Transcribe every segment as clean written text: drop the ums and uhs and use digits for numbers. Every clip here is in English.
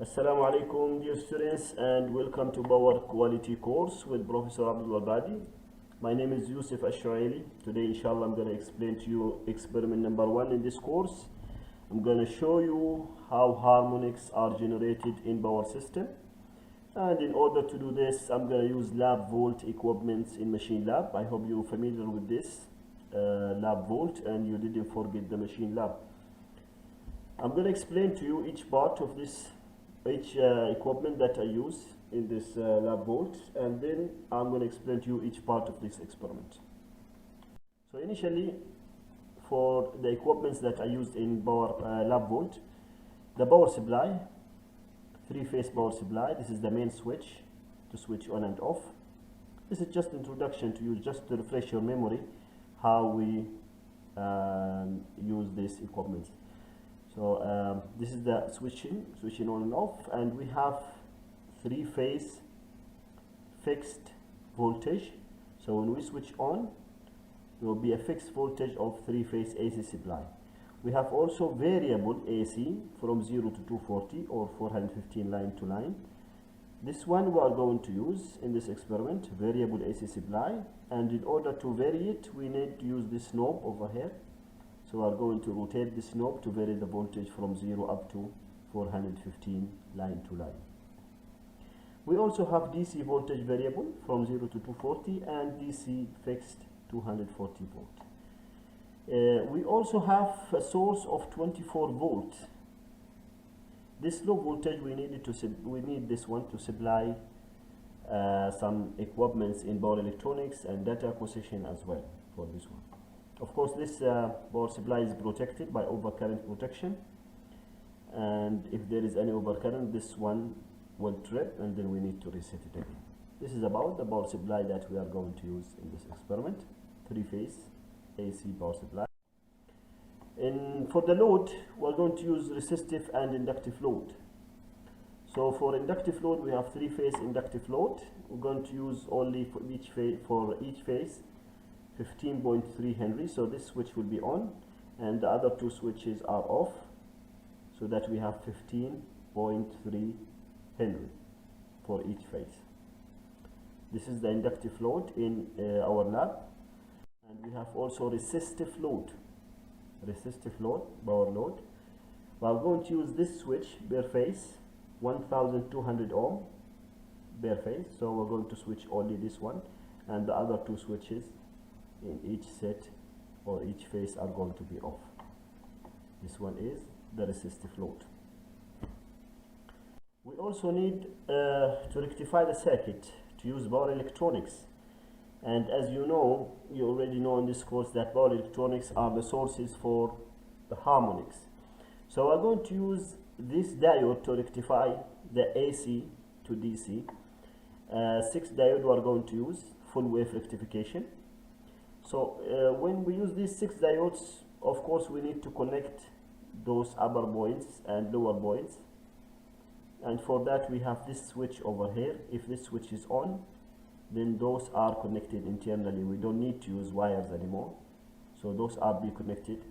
Assalamu alaikum dear students, and welcome to Power Quality course with Professor Al-badi. My name is Yusuf Ash-Shuaili. Today inshallah I'm going to explain to you experiment number 1 in this course. I'm going to show you how harmonics are generated in power system, and in order to do this I'm going to use lab volt equipment in machine lab. I hope you're familiar with this lab volt and you didn't forget the machine lab. I'm going to explain to you each part of this equipment that I use in this lab volt, and then I'm going to explain to you each part of this experiment. So initially, for the equipments that I used in power lab volt, the power supply, three-phase power supply. This is the main switch to switch on and off. This is just introduction to use, just to refresh your memory how we use this equipment. So this is the switching on and off, and we have three-phase fixed voltage. So when we switch on, there will be a fixed voltage of three-phase AC supply. We have also variable AC from 0 to 240 or 415 line to line. This one we are going to use in this experiment, variable AC supply, and in order to vary it, we need to use this knob over here. So we are going to rotate this knob to vary the voltage from 0 up to 415 line to line. We also have DC voltage variable from 0 to 240 and DC fixed 240 volt. We also have a source of 24 volt. This low voltage we need this one to supply some equipments in power electronics and data acquisition as well for this one. Of course, this power supply is protected by overcurrent protection, and if there is any overcurrent, this one will trip and then we need to reset it again. This is about the power supply that we are going to use in this experiment, three-phase AC power supply. And for the load, we are going to use resistive and inductive load. So for inductive load, we have three-phase inductive load. We're going to use only for each phase 15.3 Henry, so this switch will be on and the other two switches are off, so that we have 15.3 Henry for each phase. This is the inductive load in our lab, and we have also resistive load, power load. We are going to use this switch per phase, 1200 ohm per phase, so we're going to switch only this one, and the other two switches in each set or each phase are going to be off. This one is the resistive load. We also need to rectify the circuit to use power electronics, and as you know, you already know in this course that power electronics are the sources for the harmonics. So we're going to use this diode to rectify the AC to DC. 6 diode we are going to use full wave rectification. So when we use these 6 diodes, of course we need to connect those upper points and lower points, and for that we have this switch over here. If this switch is on, then those are connected internally. We don't need to use wires anymore, so those are be connected,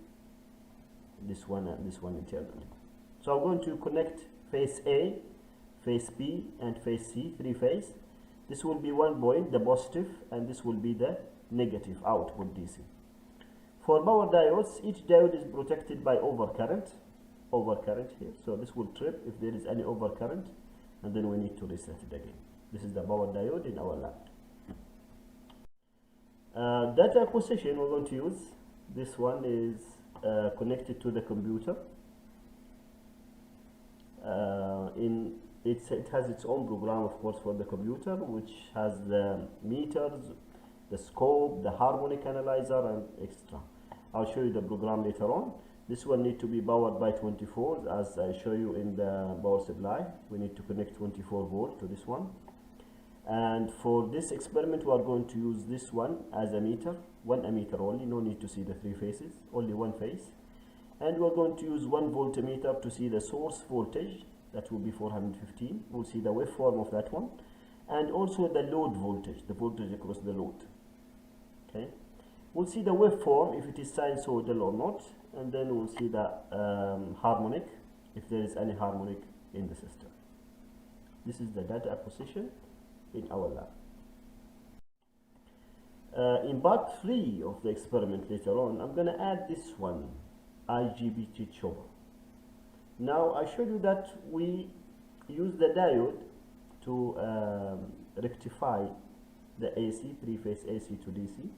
this one and this one internally. So I'm going to connect phase A, phase B and phase C, 3 phase. This will be one point, the positive, and this will be the negative output DC. For power diodes, each diode is protected by overcurrent here, so this will trip if there is any overcurrent, and then we need to reset it again. This is the power diode in our lab. Data acquisition we're going to use, this one is connected to the computer. It has its own program, of course, for the computer, which has the meters, the scope, the harmonic analyzer and extra. I'll show you the program later on. This one need to be powered by 24, as I show you in the power supply. We need to connect 24 volt to this one. And for this experiment we are going to use this one as a meter, one ammeter only, no need to see the 3 phases, only one phase. And we're going to use one voltmeter to see the source voltage, that will be 415. We'll see the waveform of that one, and also the load voltage, the voltage across the load. Okay, we'll see the waveform if it is sinusoidal or not, and then we'll see the harmonic, if there is any harmonic in the system. This is the data acquisition in our lab. In part 3 of the experiment later on, I'm going to add this one, IGBT chopper. Now I showed you that we use the diode to rectify the AC, three-phase AC to DC.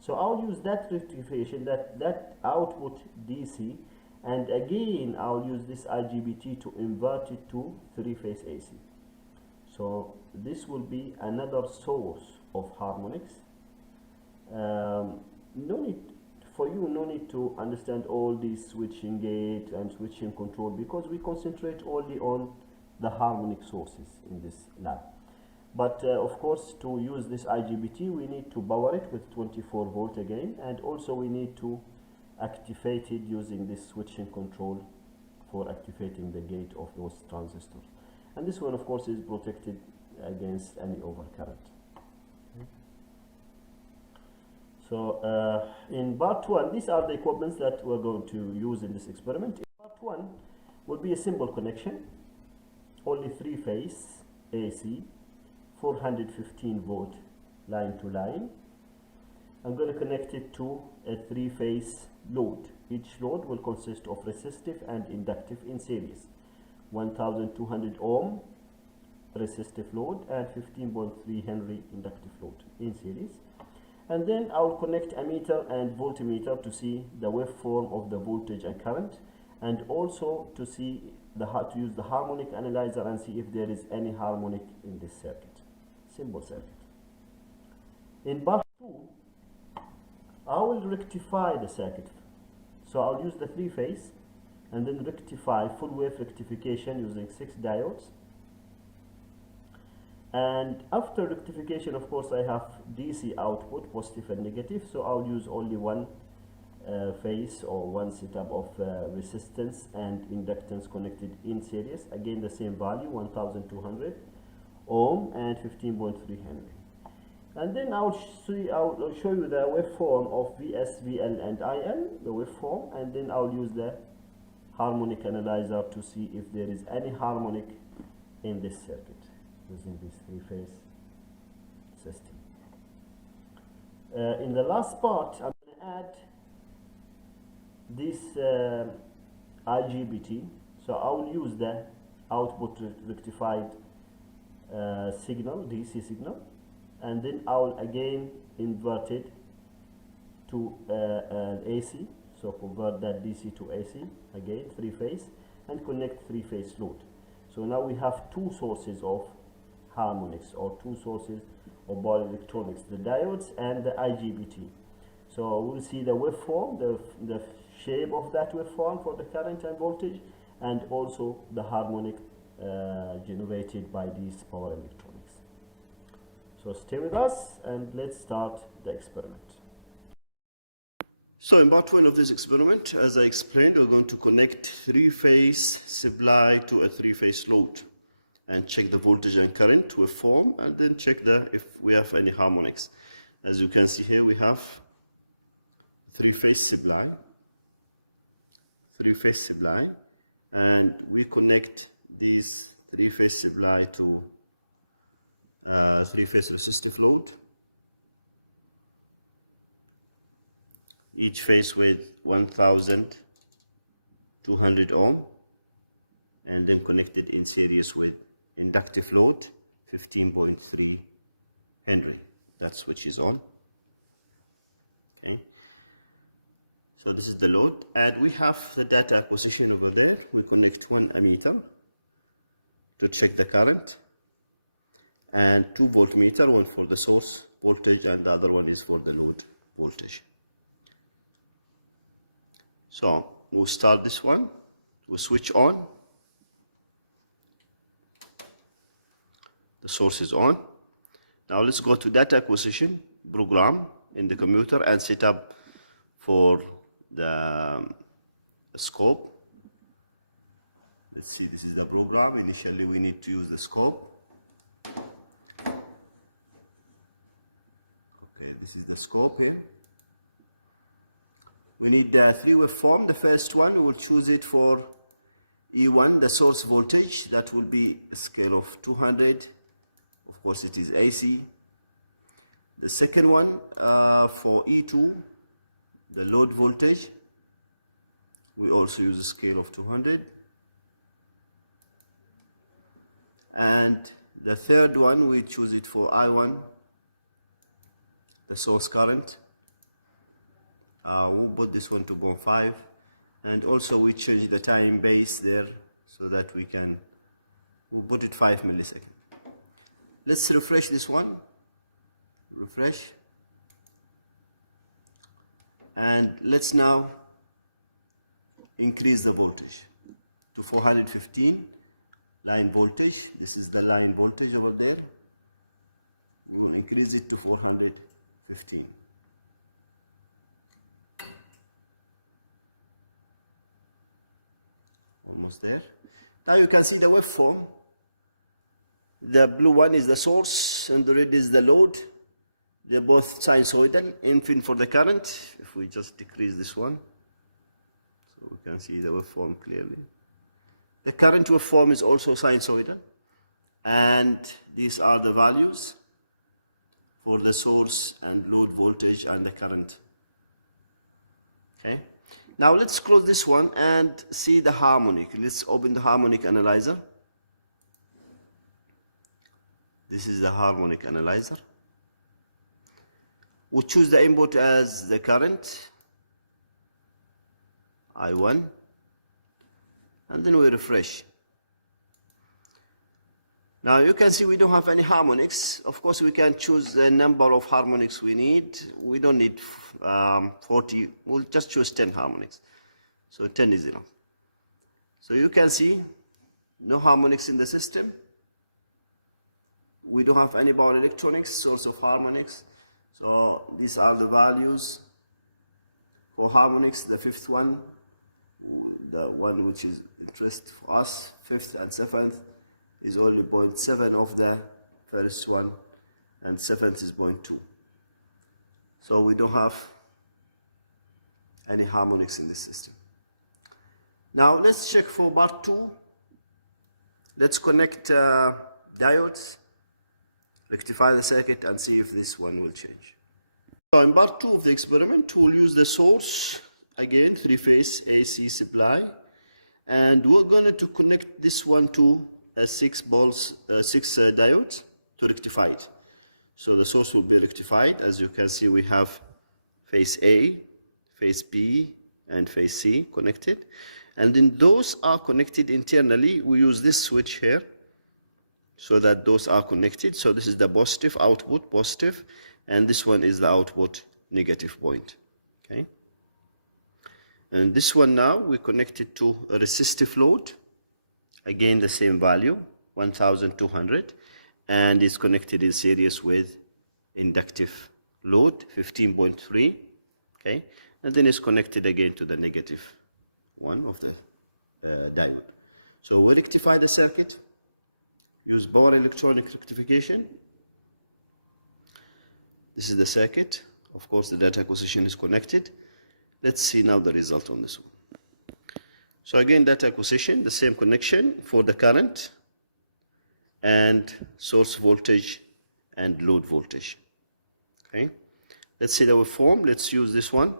So I'll use that rectification, that output DC, and again I'll use this IGBT to invert it to three-phase AC. So this will be another source of harmonics. No need to understand all these switching gate and switching control, because we concentrate only on the harmonic sources in this lab. But of course, to use this IGBT, we need to power it with 24 volt again, and also we need to activate it using this switching control for activating the gate of those transistors. And this one, of course, is protected against any overcurrent. So in part 1, these are the equipments that we're going to use in this experiment. In part 1 will be a simple connection, only three-phase AC, 415 volt line to line. I'm going to connect it to a three-phase load. Each load will consist of resistive and inductive in series. 1200 ohm resistive load and 15.3 Henry inductive load in series. And then I'll connect ammeter and voltmeter to see the waveform of the voltage and current, and also to see how to use the harmonic analyzer and see if there is any harmonic in this circuit. Simple circuit. In part 2, I will rectify the circuit. So I'll use the three-phase and then rectify full wave rectification using 6 diodes. And after rectification, of course, I have DC output, positive and negative, so I'll use only one phase or one setup of resistance and inductance connected in series. Again, the same value, 1200 ohm and 15.3 Henry. And then I'll show you the waveform of VS, VL, and IL, the waveform, and then I'll use the harmonic analyzer to see if there is any harmonic in this circuit using this three-phase system. In the last part, I'm going to add this IGBT. So I will use the output rectified signal, DC signal, and then I will again invert it to AC. So convert that DC to AC, again three-phase, and connect three-phase load. So now we have two sources of harmonics, or two sources of bioelectronics, the diodes and the IGBT. So we'll see the waveform, the shape of that waveform for the current and voltage, and also the harmonic generated by these power electronics. So stay with us and let's start the experiment. So in part 1 of this experiment, as I explained, we're going to connect three-phase supply to a three-phase load and check the voltage and current waveform, and then check if we have any harmonics. As you can see here, we have three-phase supply, and we connect these three-phase supply to three-phase resistive load, each phase with 1200 ohm, and then connected in series with inductive load 15.3 Henry. That switch is on. Okay, so this is the load, and we have the data acquisition over there. We connect one ammeter to check the current, and 2 voltmeter, one for the source voltage and the other one is for the load voltage. So we'll start this one, we'll switch on, the source is on. Now let's go to data acquisition program in the computer and set up for the scope. Let's see, this is the program. Initially we need to use the scope. Okay, this is the scope here. We need 3 waveform. The first one, we will choose it for E1, the source voltage, that will be a scale of 200. Of course, it is AC. The second one, for E2, the load voltage, we also use a scale of 200. And the third one, we choose it for I1, the source current. We'll put this one to 0.5. And also we change the time base there so that we'll put it 5 milliseconds. Let's refresh this one. Refresh. And let's now increase the voltage to 415 line voltage. This is the line voltage over there. We will increase it to 415. Almost there. Now you can see the waveform. The blue one is the source and the red is the load. They're both sinusoidal, infinite for the current. If we just decrease this one, so we can see the waveform clearly. The current waveform is also sinusoidal, and these are the values for the source and load voltage and the current. Okay. Now let's close this one and see the harmonic. Let's open the harmonic analyzer. This is the harmonic analyzer. We choose the input as the current, I1, and then we refresh. Now you can see we don't have any harmonics. Of course, we can choose the number of harmonics we need. We don't need 40. We'll just choose 10 harmonics. So 10 is enough. So you can see no harmonics in the system. We don't have any power electronics, source of harmonics. So these are the values for harmonics. The fifth one, the one which is interest for us, fifth and seventh, is only 0.7 of the first one, and seventh is 0.2. So we don't have any harmonics in this system. Now let's check for part 2. Let's connect diodes, rectify the circuit, and see if this one will change. So in part 2 of the experiment, we'll use the source, again 3-phase AC supply, and we're going to connect this one to 6 diodes to rectify it. So the source will be rectified. As you can see, we have phase A, phase B, and phase C connected, and then those are connected internally. We use this switch here so that those are connected. So this is the positive output, positive, and this one is the output, negative point. Okay. And this one now we connect it to a resistive load. Again, the same value, 1200, and is connected in series with inductive load, 15.3. Okay, and then it's connected again to the negative one of the diode. So we rectify the circuit, use power electronic rectification. This is the circuit. Of course, the data acquisition is connected. Let's see now the result on this one. So again, data acquisition, the same connection for the current and source voltage and load voltage. Okay, let's see the waveform. Let's use this one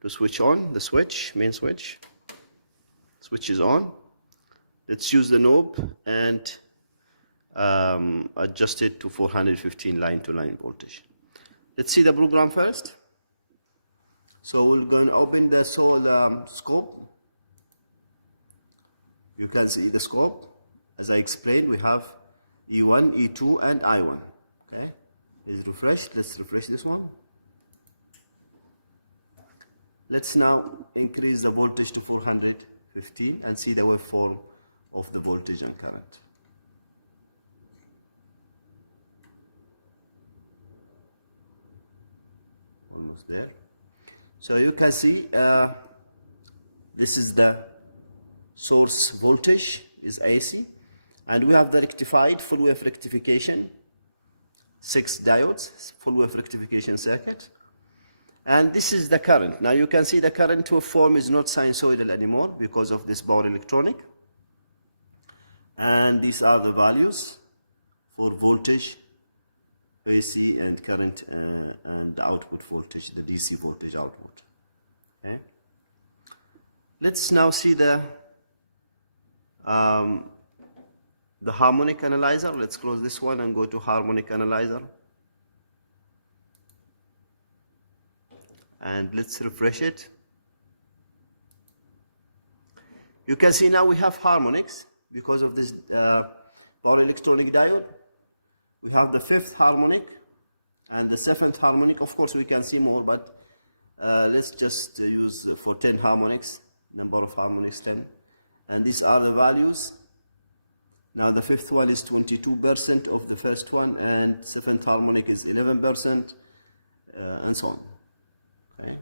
to switch on the switch, main switch. Switch is on. Let's use the knob and adjust it to 415 line to line voltage. Let's see the program first. So we're going to open the scope. You can see the scope. As I explained, we have E1, E2, and I1. Okay, it's refreshed. Let's refresh this one. Let's now increase the voltage to 415 and see the waveform of the voltage and current. Almost there. So you can see this is the source voltage is AC, and we have the rectified full wave rectification, 6 diodes, full wave rectification circuit, and this is the current. Now you can see the current waveform is not sinusoidal anymore because of this power electronic. And these are the values for voltage, AC, and current, and the output voltage, the DC voltage output. Okay. Let's now see the harmonic analyzer. Let's close this one and go to harmonic analyzer. And let's refresh it. You can see now we have harmonics because of this power electronic diode. We have the 5th harmonic and the 7th harmonic. Of course, we can see more, but let's just use for 10 harmonics, number of harmonics 10. And these are the values. Now the 5th one is 22% of the first one, and 7th harmonic is 11%, and so on. Okay.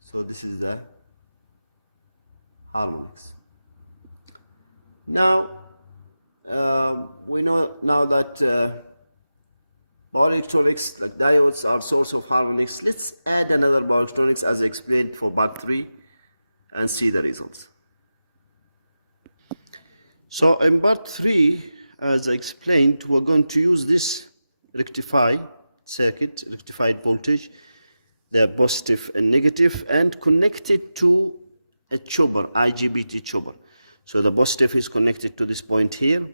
So this is the harmonics. Now we know now that power electronics like diodes are source of harmonics. Let's add another power electronics as I explained for part 3 and see the results. So in part 3, as I explained, we're going to use this rectified circuit, rectified voltage, the positive and negative, and connect it to a chopper, IGBT chopper. So the positive is connected to this point here,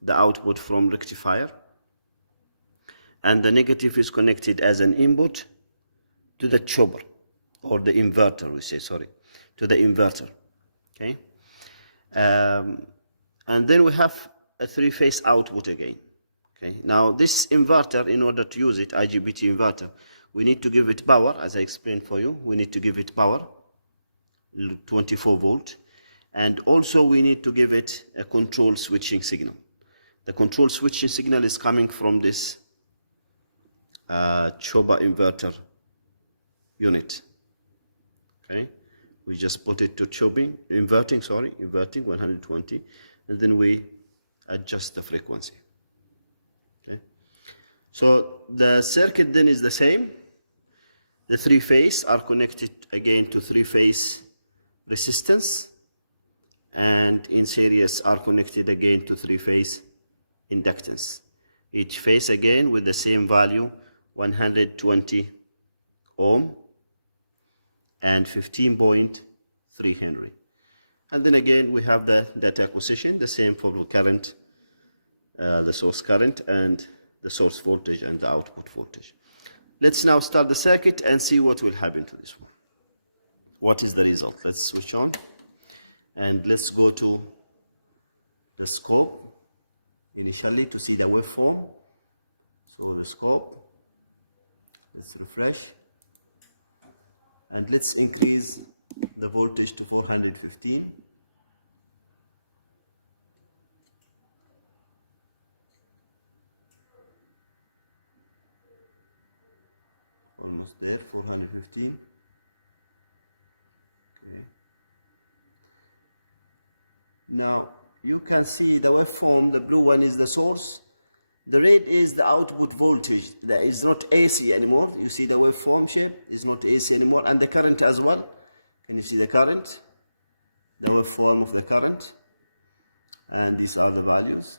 the output from rectifier, and the negative is connected as an input to the chopper, or the inverter, we say, sorry, to the inverter. Okay. And then we have a 3-phase output again. Okay. Now this inverter, in order to use it, IGBT inverter, we need to give it power, as I explained for you. We need to give it power, 24 volt, and also we need to give it a control switching signal. The control switching signal is coming from this chopper inverter unit. Okay, we just put it to inverting 120, and then we adjust the frequency. Okay, so the circuit then is the same. The 3-phase are connected again to 3-phase resistance, and in series are connected again to 3-phase inductance. Each phase again with the same value, 120 ohm and 15.3 Henry. And then again we have the data acquisition, the same for the current, the source current and the source voltage and the output voltage. Let's now start the circuit and see what will happen to this one. What is the result? Let's switch on and let's go to the scope initially to see the waveform. So the scope, let's refresh, and let's increase the voltage to 415. Almost there, 415. Okay. Now you can see the waveform. The blue one is the source, the red is the output voltage. That is not AC anymore. You see the waveform shape is not AC anymore, and the current as well. Can you see the current, the waveform of the current? And these are the values.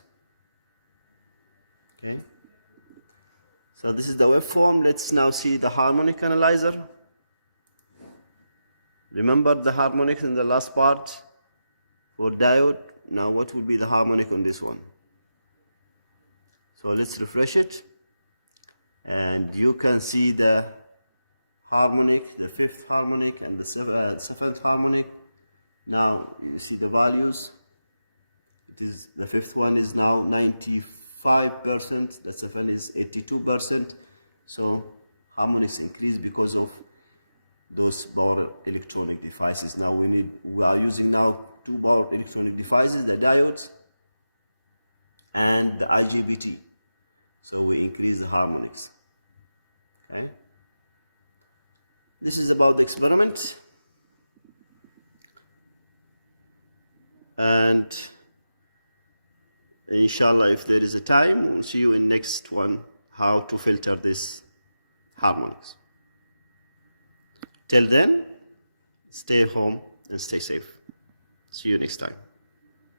Okay, so this is the waveform. Let's now see the harmonic analyzer. Remember the harmonic in the last part for diode. Now what will be the harmonic on this one? So let's refresh it, and you can see the harmonic, the 5th harmonic and the 7th harmonic. Now you see the values. It is the 5th one is now 95%, the 7th is 82%. So harmonics increase because of those power electronic devices. Now we are using now 2 power electronic devices, the diodes and the IGBT. So we increase the harmonics. Okay, this is about the experiment, and inshallah if there is a time we'll see you in next one how to filter this harmonics. Till then, stay home and stay safe. See you next time.